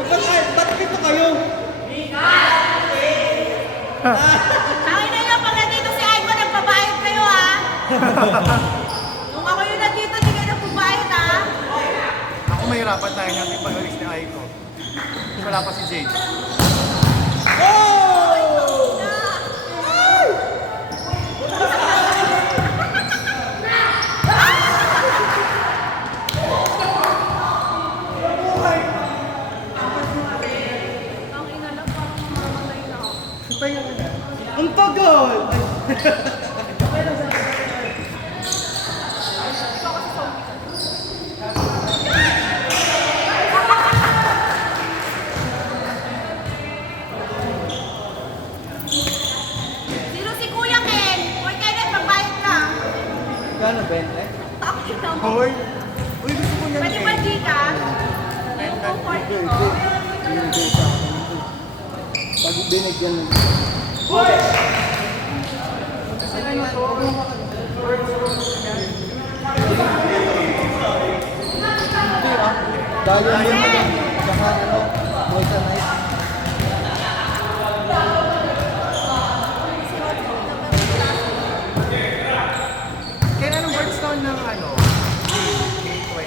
Ba't pito kayo? Tangin na lang, pag nandito si Aiko, nagbabayad kayo ha. Nung ako yung nandito, hindi kayo nagbabayad ha. Ako mahirapan tayo natin pag-alis ni Aiko. Wala pa si Jade. Ang tagal! Sino si Kuya Ken? Kuya Kenneth, magbayad ka. Gano'n, 20? Bakit naman? Hoy! Uy, gusto ko niyan Pwede eh. ba di ka? Yung comfort ko. Binigay sa akin. Pag binigyan ng... Dahil yung mga saka ano, moist and ice. Kaya anong birthstone ng ano? Gateway.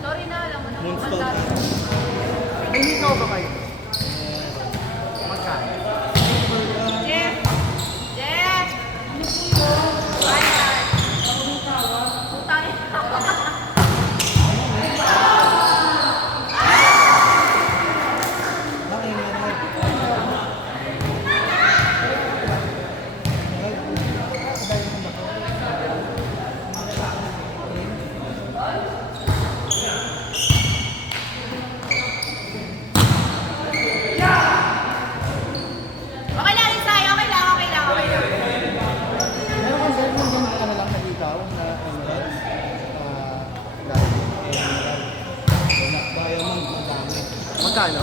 Sorry na, alam mo na. Moonstone. May hikaw ba kayo? Magkano? Jeff! Jeff! Bayad! Utangin ako. Okay lang, Isay. Okay lang, okay lang, okay lang. Meron kang ganyan yung ano lang na ikaw na ano, dahil bayan mo madami. Magkano?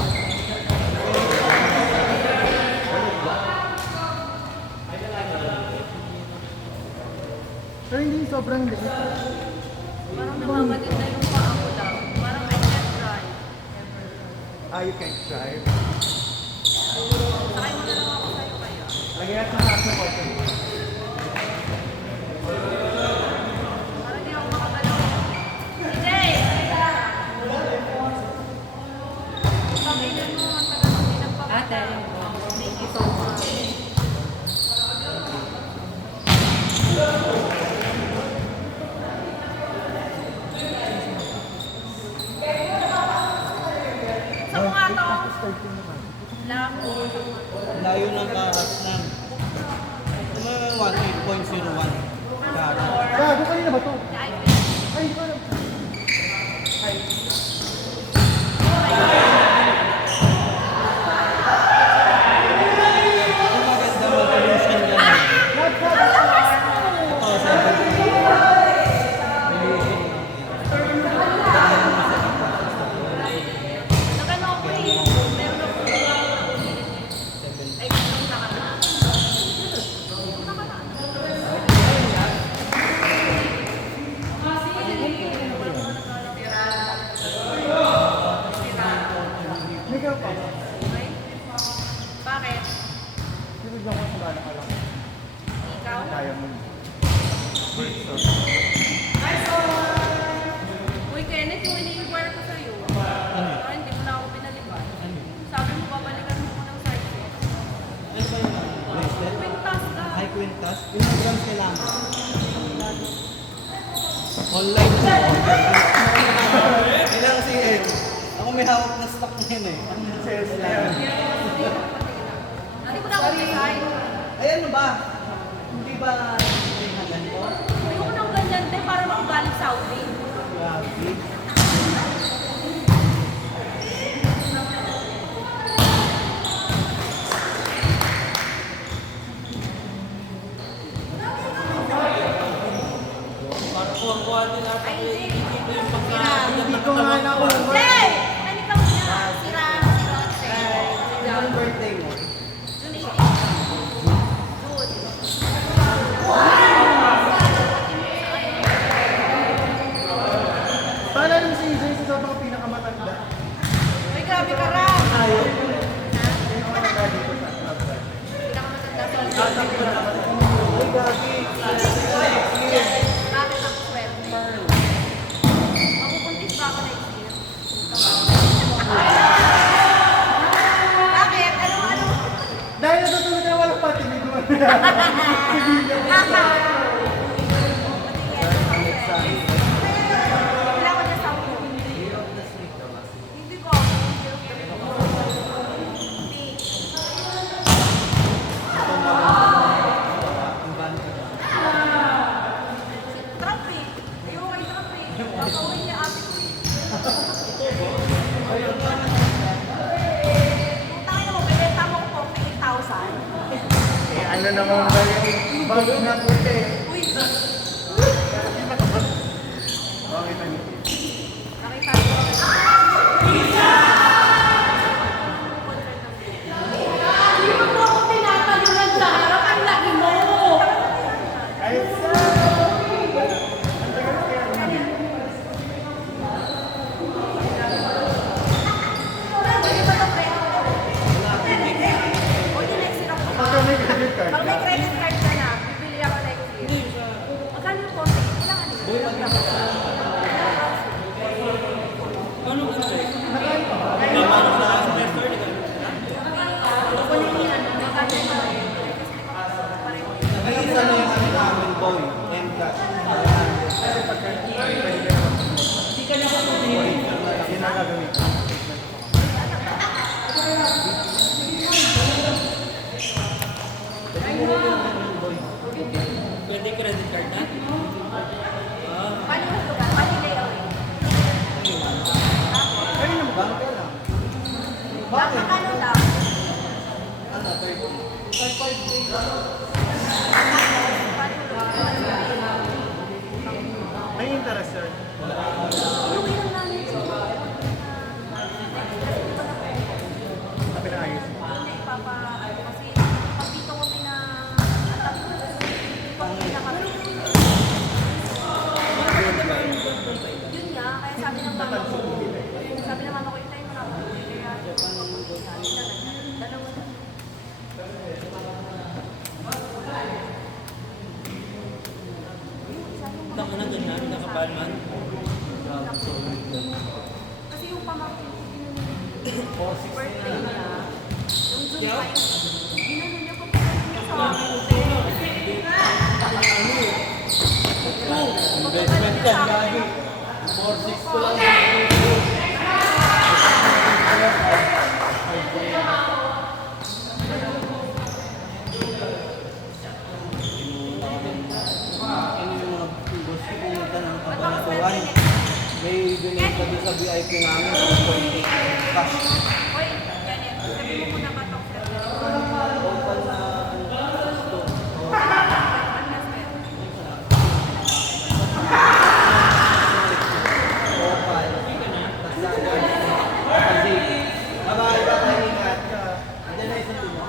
Pero hindi sobrang liit. Parang namamatid na yung paa ko daw. Parang I can't try. Ah, you can't drive. Sakay mo na lang ako sa'yo kaya. Lagyan natin ng aso water. Parang di ako makagalaw. Hindi! Pagkailan mo, ang tagal mo din nagpapata. Thank you so much. Sa mga to, lang. Layo ng karat ng 18.01 karat. Gago, kanina ba to? Ay, Ay, hindi ko alam. Ang maganda mag-pollution yan. Ito, 70. nagano ko eh. Meron ako. Ay, punta ka na. Punta ka na. Ikaw pa. Okay? Bakit? Sinigyan ko sa gano'n ka lang. Ikaw? Kaya mo. Birthstone. Uy, Kenneth, yung ini-inquire ko sa'yo. Ah, hindi mo na ako pinaliban. Sabi mo, babalikan mo ko ng sizes. Ano ba yun? Bracelet? Quintas ka. High quintas? Ilang grams kailangan? Online na order. Kailangan si Ed. Ako may hawak na stock na yun eh. Ang sales lang. Hindi ko na ako decide. Ay ano ba? Hindi ba hanggan ko? Ayoko ng ganyan, te, para makagaling sa Saudi. Grabe. Hindi ko nga na Jay! Ano ka mo niya? Sira, si Ronce. Anong birthday mo? June 18. June. Naalala mo si EJ sa sobrang pinakamatanda. Ay, grabe ka rin. Ayaw. Pinakamatanda dito sa club. Pinakamatanda sa Uy, gagi. Bakit ako swerte? Mapupuntis ba ako next year? Bakit? Ano? Dahil natutulog na walang patinig mo. Wala ko na 10. Hindi ko. Traffic. Ayoko kay traffic. Papawin niya ate ko eh. Putang ina mo, bibenta mo ko 48,000. Eh, ano naman ba yung bago na puti? Uy, Bakit ano? nakita ko. Hindi mo ako tinatalunan sa harap. Ang laki mo. Ay, sa! Ang tagal kaya namin. Hindi ba ito pre? O, di next year ako. Pagka may credit card Pag ka, may credit card ka na, bibili ako next year. Magkano yung konti? Kailangan yun. Paano ka na? nakain pa ba? Paano sa semester? May isa na yung ano namin, boy. M-Class. Kasi pagka pwede ka naman. Yun ang gagawin ko. Pwede credit card na? Paano yung lugar? Paano yung layaway? Ayun yung ba? Bangka lang. Bakit ano daw? Ano, 5-5 Paano yung lugar? May interest, sir. Uwi lang namin siya. Sabi na ayos. Hindi, kasi pag dito ko pina-attack ko, pag pinaka- Yun nga, kaya sabi ng mama ko, hintayin mo na ako. Kaya, sabi na ganyan. Dalawa na. Tama na ganyan, nakapalman. Kasi yung pamangkin ko, birthday niya, yung June 5, ginano niya pag niya sa Investment ka, gagi. 4-6 ko lang. Ano yung mga boss ko pumunta ng kabanatuan. May ganyan sabi sa VIP namin, 2.8 cash. Uy, ganyan. Sabi mo muna ba itong Open na store. Opal. Tapos na kasi, bye-bye, bye-bye, ingat ka. Andiyan na isang tino.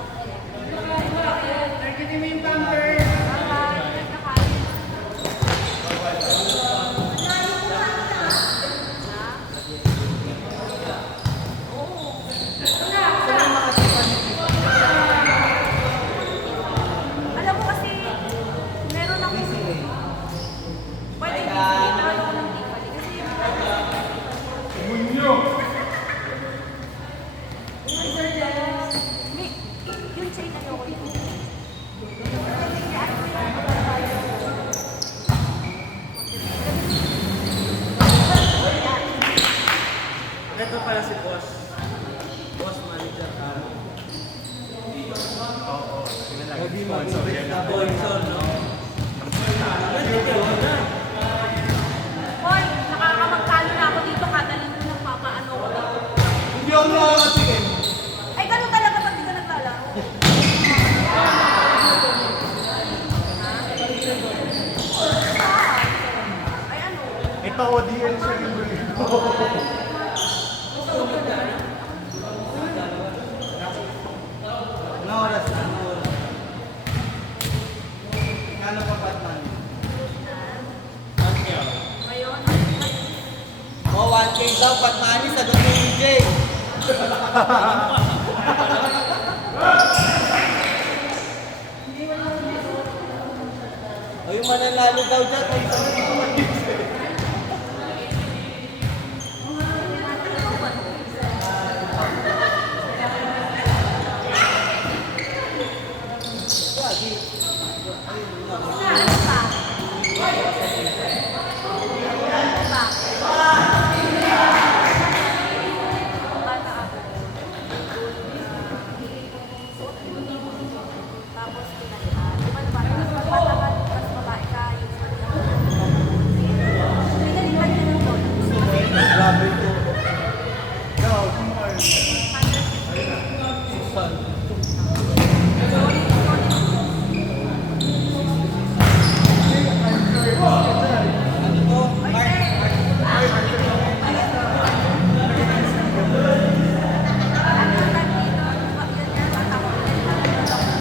Nagkitin mo yung tamper. Alam mo kasi, meron ako, pwede meron ako ng Tiffany. Kasi Munyo! yung chain na yoko yun. Ito pala si boss. Boss manager ka. Oo, sila lang. Lagi mo Sponsor yan. na Bonson, no? Hoy, nakakamagkano na ako dito, kadalhin mo ng papaano ko dito. Hindi ako nakakatingin. Ay, ganun talaga pag di ka naglalaro. Ay, ano? Ito, ODL siya yung Ano oras na? Ano oras? Kano pa Batman? Ngayon, 1K dapat maalis sa Dr. EJ. O yung mananalo daw dyan, ay isang